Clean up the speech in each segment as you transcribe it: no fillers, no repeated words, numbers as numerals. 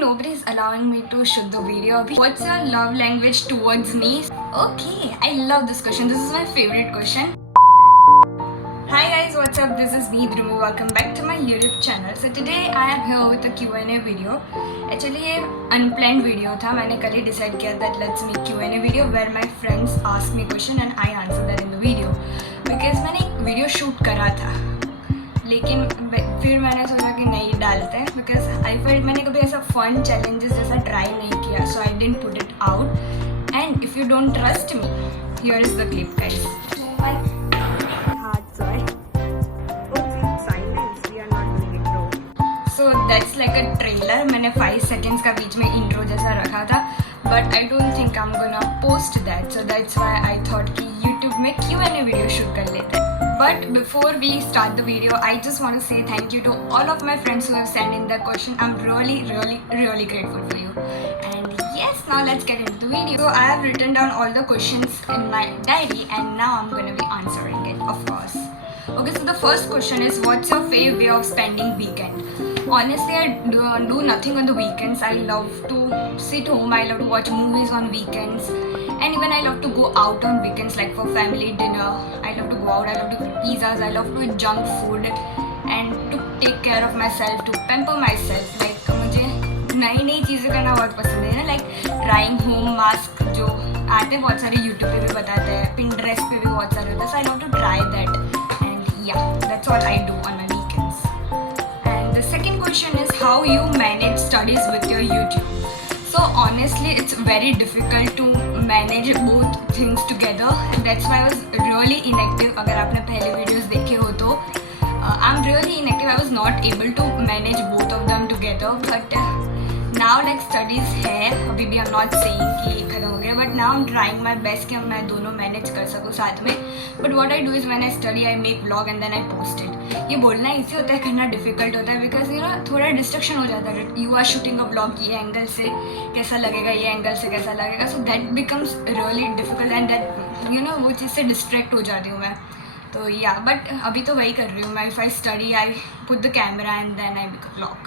nobody is allowing me to shoot the video. What's your love language towards me? Okay, I love this question. This is my favorite question. Hi guys, what's up? This is me, Dhruvi. Welcome back to my YouTube channel. So today I am here with a Q&A video. Actually ये unplanned video था. मैंने कल ही decide किया that let's make Q&A video where my friends ask me question and I answer that in the video. Because मैंने एक video shoot करा था, लेकिन फिर मैंने सोचा कि नहीं डालते हैं because I felt मैंने कभी ऐसा fun challenges जैसा try नहीं किया, so I didn't put it out. And if you don't trust me, here is the clip, guys. So that's like a trailer. मैंने 5 seconds का बीच में intro जैसा रखा था, but I don't think I'm gonna post that. So that's why I thought कि YouTube में Q&A video shoot कर लेते हैं. But before we start the video, I just want to say thank you to all of my friends who have sent in their question. I'm really grateful for you. And yes, now let's get into the video. So I have written down all the questions in my diary and now I'm gonna be answering it, of course. Okay, so the first question is, what's your favorite way of spending weekend? Honestly, I do nothing on the weekends. I love to sit home. I love to watch movies on weekends. And even I love to go out on weekends, like for family dinner. I love to go out. I love to eat pizzas. I love to eat junk food. And to take care of myself, to pamper myself. Like मुझे नई चीज़ें करना बहुत पसंद है ना. Like trying home mask जो आते हैं बहुत सारे YouTube पे भी बताते हैं. Pinterest पे भी बहुत सारे होते हैं. So I love to try that. Yeah, that's all I do on my weekends. And the second question is, how you manage studies with your YouTube? So honestly, it's very difficult to manage both things together, and that's why I was really inactive. अगर आपने पहले videos देखे हो तो I'm really inactive. I was not able to manage both of them together, but now like studies है, अभी भी I'm not saying कि खत्म हो गया, but now I'm trying my best कि मैं दोनों manage कर सकूँ साथ में. But what I do is when I study, I make vlog and then I post it. ये बोलना easy होता है, करना difficult होता है, because you know थोड़ा distraction हो जाता है. You are shooting a vlog, ये angle से कैसा लगेगा, ये angle से कैसा लगेगा, so that becomes really difficult and that you know वो चीज़ से distract हो जाती हूँ मैं. तो yeah, but अभी तो वही कर रही हूँ मैं. If I study, I put the camera and then I make a vlog.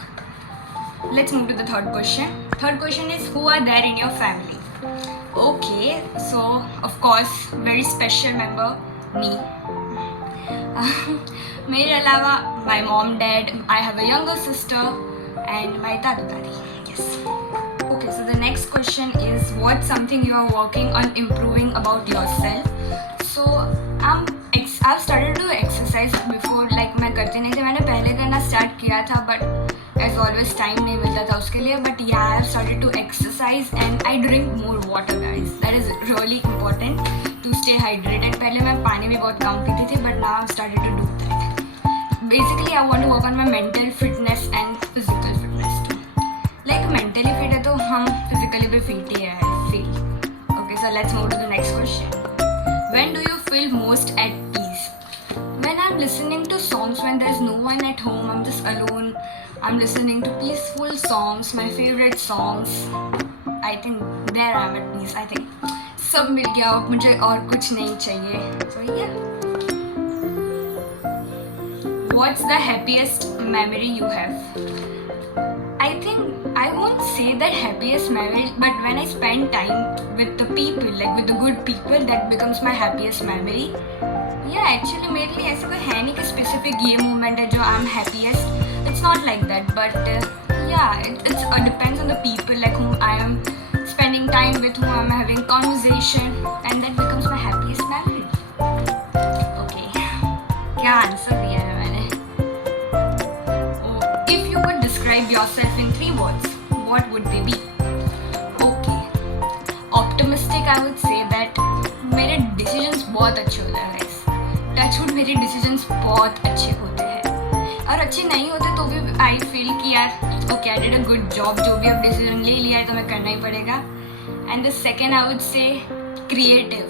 Let's move to the third question. Third question is, who are there in your family? Okay, so of course very special member, me. मेरे अलावा my mom, dad, I have a younger sister and my दादू दादी. Yes. Okay, so the next question is, what's something you are working on improving about yourself? So I've started to exercise before. Like मैं करती नहीं थी, मैंने पहले करना start किया था, but as always time नहीं मिलता था उसके लिए. But yeah, I have started to exercise and I drink more water, guys. That is really important to stay hydrated. पहले मैं पानी भी बहुत कम पीती थी, but now I've started to do that. Basically, I want to work on my mental fitness and physical fitness too. Like mentally fit है तो हम physically भी fit ही है, I feel. Okay, so let's move to the next question. When do you feel most at peace? When I'm listening to songs when there's no one at home, I'm just alone. I'm listening to peaceful songs, my favorite songs. I think there I'm at peace. I think सब मिल गया, अब मुझे और कुछ नहीं चाहिए. So yeah. What's the happiest memory you have? I think I won't say that happiest memory, but when I spend time with the people, like with the good people, that becomes my happiest memory. Yeah, actually मेरे लिए ऐसा कोई है नहीं कि specific ये moment है जो I'm happiest. It's not like that, but yeah, it depends on the people like whom I am spending time with, whom I'm having conversation, and that becomes my happiest memory. Okay, क्या answer दिया है मैंने? Oh, if you would describe yourself in 3 words, what would they be? Okay, optimistic. I would say that मेरे decisions बहुत अच्छे होते हैं guys. Touchwood, मेरे decisions बहुत अच्छे होते हैं, और अच्छे नहीं होते तो भी आई फील कि यार okay I did a good job. जो भी अब डिसीजन ले लिया है तो मैं करना ही पड़ेगा. And the second I would से क्रिएटिव.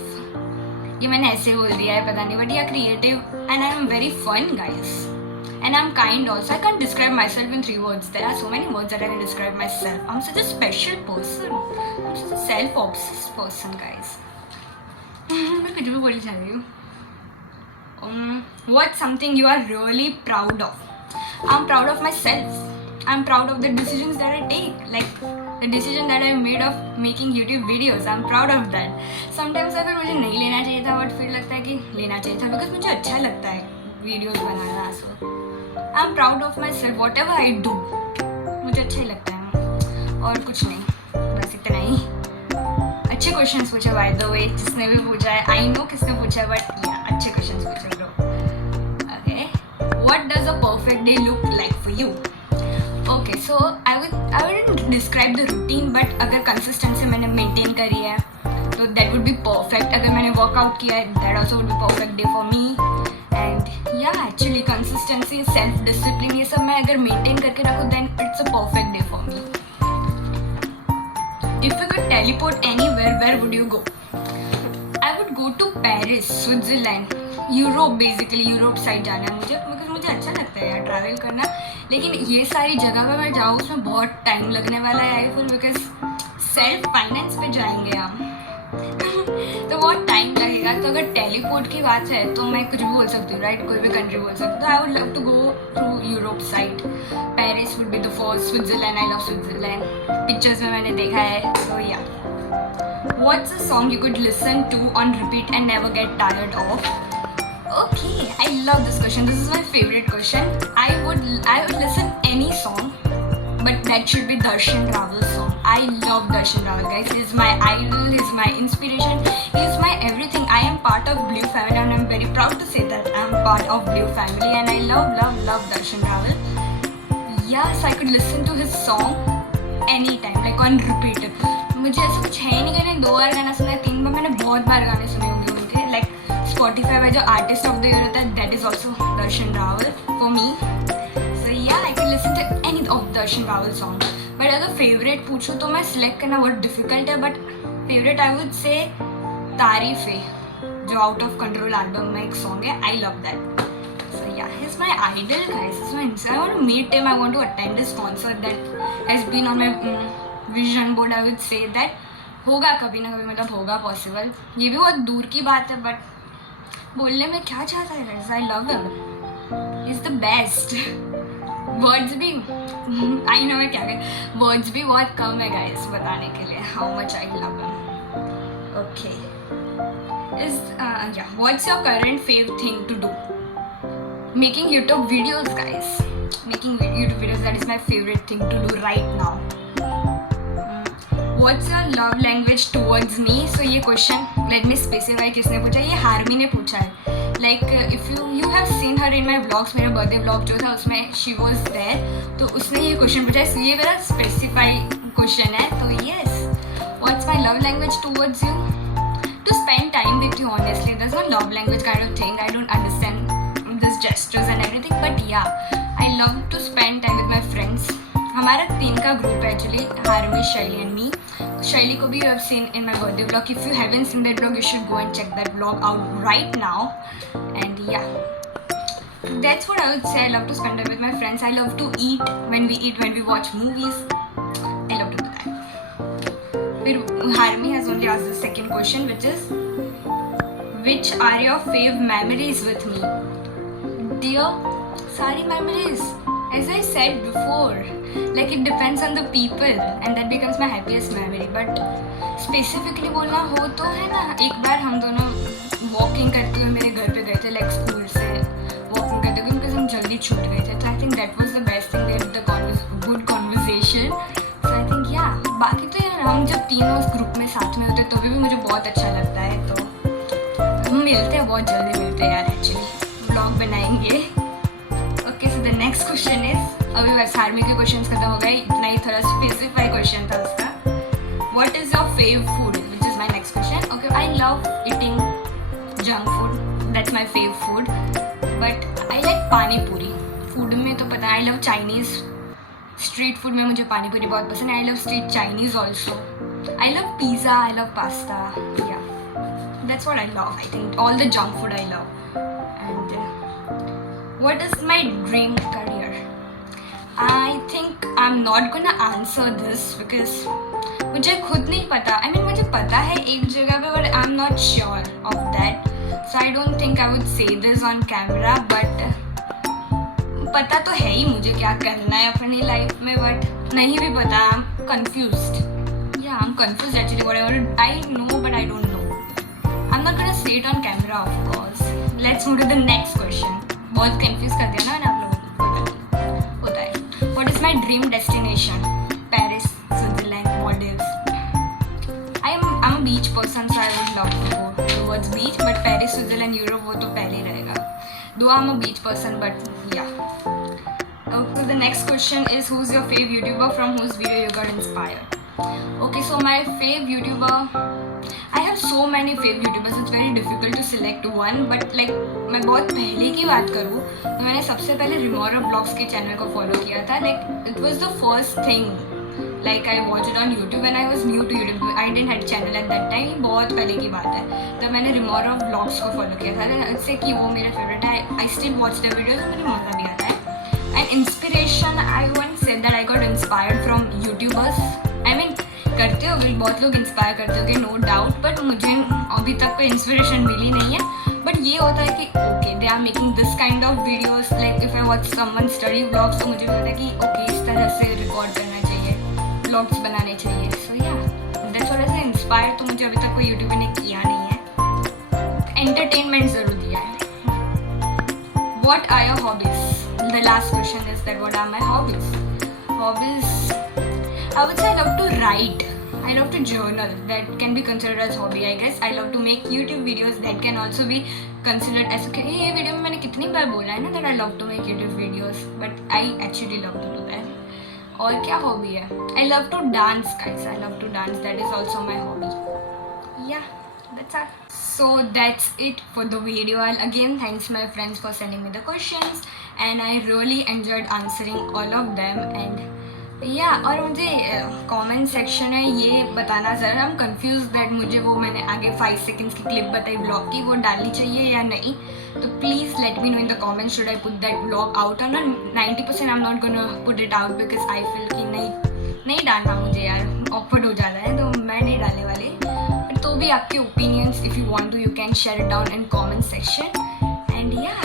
ये मैंने ऐसे बोल दिया है पता नहीं, but yeah creative. And I am very fun guys, and I am kind also. I can describe myself in 3 words. There are so many words that I can describe myself. I am such a special person. I am such a self obsessed person guys. मैं कुछ भी बोलना चाह रही हूँ. What's something you are really proud of? I'm proud of myself. I'm proud of the decisions that I take. Like the decision that I made of making YouTube videos. I'm proud of that. Sometimes अगर मुझे नहीं लेना चाहिए था but फिर लगता है कि लेना चाहिए था because मुझे अच्छा लगता है videos banana. So I'm proud of myself. Whatever I do, मुझे अच्छा ही लगता है और कुछ नहीं, बस इतना ही. अच्छे क्वेश्चंस पूछे बाय द वे, जिसने भी पूछा है. आई नो किसने पूछा है बट या अच्छे क्वेश्चंस पूछे bro. Okay, what does a perfect day look like for you? Okay, so I wouldn't describe the routine, but अगर कंसिस्टेंसी मैंने मेंटेन करी है तो दैट वुड बी परफेक्ट. अगर मैंने वर्कआउट किया है that also would be perfect day for me. And yeah actually consistency, self discipline, ये सब मैं अगर मेंटेन करके रखूँ then it's a perfect day for me. If you could teleport anywhere, where would you go? I would go to Paris, Switzerland, Europe basically. Europe side जाना है मुझे, क्योंकि मुझे अच्छा लगता है यार ट्रैवल करना. लेकिन ये सारी जगह पे मैं जाऊँ उसमें बहुत टाइम लगने वाला है I feel, because self finance पे जाएंगे हम तो बहुत टाइम लगेगा. तो अगर टेलीपोर्ट की बात है तो मैं कुछ भी बोल सकती हूँ राइट, कोई भी कंट्री बोल सकती हूँ. तो I would love to go through Europe side. Paris would be the first. Switzerland, I love Switzerland, pictures में मैंने देखा है. So yeah, what's a song you could listen to on repeat and never get tired of? Okay, I love this question. This is my favorite question. I would listen any song, but that should be Darshan Rawal's song. I love Darshan Rawal, guys. He's my idol. He's my inspiration. He's my everything. I am part of Blue family, and I'm very proud to say that I'm part of Blue family. And I love Darshan Rawal. Yes, I could listen to his song anytime, like on repeat. मुझे ऐसा कुछ है नहीं कि मैंने 2 बार गाना सुना है, 3 बार. मैंने बहुत बार गाने सुने होंगे उनके. लाइक स्पॉटिफाई में जो आर्टिस्ट ऑफ द ईयर होता है that is also Darshan Raval for me. So yeah, I can listen to any of Darshan Raval song. But अगर फेवरेट पूछूँ तो मैं सिलेक्ट करना बहुत डिफिकल्ट है. बट फेवरेट आई वुड से तारीफ़े, जो आउट ऑफ कंट्रोल एल्बम में एक सॉन्ग है. I love that. So yeah, he is my idol guys. Is my inspire. I want to meet him. I want to attend this concert that has been on my vision board. I would say that होगा कभी ना कभी, मतलब होगा possible. ये भी बहुत दूर की बात है बट बोलने में क्या चाहता है guys. I love him, is the best. Words भी आई नो मैं क्या कह, वर्ड्स भी बहुत कम है गाइस बताने के लिए how much I love him. Okay, is yeah, what's your current fav thing to do? Making YouTube videos guys. Making YouTube videos, that is my favourite thing to do right now. What's your love language towards me? So ये question let me specify किसने पूछा. ये हार्मी ने पूछा है. Like if you have seen her in my vlogs, मेरा birthday vlog जो था उसमें शी वॉज देयर, तो उसने ये क्वेश्चन पूछा है. ये मेरा स्पेसिफाई क्वेश्चन है. तो yes, what's my love language towards you? To spend time with you. Honestly there's no love language kind of thing. I don't understand this gestures and everything, but yeah, I love to spend time with my friends. हमारा 3 का group है actually, Harmi, Shaili and me. Shaili को भी you have seen in my birthday blog. If you haven't seen that blog, you should go and check that blog out right now. And yeah, that's what I would say. I love to spend time with my friends. I love to eat, when we watch movies. I love to do that. Harmi has only asked the second question, which is, which are your fave memories with me? Dear, sari memories. As I said before, like it depends on the people and that becomes my happiest memory. But specifically बोलना हो तो है ना, एक बार हम दोनों walking करते हुए मेरे घर पे गए थे, लाइक स्कूल से वॉकिंग करते हुए, बिकॉज हम जल्दी छूट गए थे. तो I think that was the best thing, the good conversation. So I think या, बाकी तो यार हम जब तीनों उस ग्रुप में साथ में होते तो भी मुझे बहुत अच्छा लगता है. तो हम मिलते हैं, बहुत जल्दी मिलते हैं यार. एक्चुअली ब्लॉग बनाएंगे. The next question is, अभी बस हार्मी के क्वेश्चंस खत्म हो गए, इतना ही थोड़ा स्पेसिफाई क्वेश्चन था उसका. What is your fave food? Which is my next question. Okay, I love eating junk food. That's my fave food. But I like पानी पूरी. फूड में तो पता है, I love Chinese. Street food में मुझे पानी पूरी बहुत पसंद है. I love street Chinese also. I love pizza. I love pasta. Yeah, that's what I love. I think all the junk food I love. And what is my dream career? I think I'm not gonna answer this because मुझे खुद नहीं पता. I mean मुझे पता है एक जगह पे, but I'm not sure of that. So I don't think I would say this on camera. But पता तो है ही मुझे क्या करना है अपनी लाइफ में, बट नहीं भी पता. I am confused. Yeah I am confused actually. Whatever I know but I don't know. I am not gonna say it on camera of course. Let's move to the next question. बहुत confuse कर दिया ना मैंने आप लोगों को. होता है. What is my dream destination? Paris, Switzerland, Maldives. I'm a beach person, so I would love to go towards beach, but Paris, Switzerland, Europe वो तो पहले ही रहेगा. Though I'm a beach person, but yeah. So the next question is, who's your fave YouTuber from whose video you got inspired? Okay, so my fave YouTuber, I have so many fave YouTubers. It's very difficult to select one, but like मैं बहुत पहले की बात करूँ तो मैंने सबसे पहले रिमोरा ब्लॉग्स के चैनल को फॉलो किया था. Like it was the first thing. Like I watched it on YouTube when I was new to YouTube. I didn't had channel at that time. बहुत पहले की बात है. तो मैंने रिमोरा ब्लॉग्स को फॉलो किया था. इससे कि वो मेरा फेवरेट है. I still watch the videos और मुझे मज़ा भी आता है. And inspiration, I once said that I got inspired from YouTubers. I mean करते हो बहुत लोग इंस्पायर करते हो कि नो डाउट, बट मुझे अभी तक कोई इंस्पिरेशन मिली नहीं है. बट ये होता है कि okay they are making this kind of videos. Like if I watch someone study vlogs तो मुझे पता है कि ओके इस तरह से रिकॉर्ड करना चाहिए, व्लॉग्स बनाने चाहिए. सो या दैट्स व्हाट आई से इंस्पायर. तो मुझे अभी तक कोई यूट्यूबर ने किया नहीं है. एंटरटेनमेंट ज़रूर दिया है. What are your hobbies? The last question is that what are my hobbies? Hobbies, I would say I love to write. I love to journal. That can be considered as hobby, I guess. I love to make YouTube videos. That can also be considered as okay. ये video में मैंने कितनी बार बोला है ना that I love to make YouTube videos, but I actually love to do that. और क्या hobby है? I love to dance, guys. I love to dance. That is also my hobby. Yeah, that's all. So that's it for the video. I'll again thanks my friends for sending me the questions, and I really enjoyed answering all of them. And और मुझे comment section में ये बताना ज़रा. हम confuse that मुझे वो मैंने आगे 5 सेकंड्स की क्लिप बताई ब्लॉग की, वो डालनी चाहिए या नहीं. तो please let me know in the comments should I put that blog out और not. 90% I am not gonna put it out because I feel कि नहीं डालना मुझे यार, ऑकवर्ड हो जाता है, तो मैं नहीं डालने वाली. तो भी आपके opinions if you want to you can share it down in comment section. And या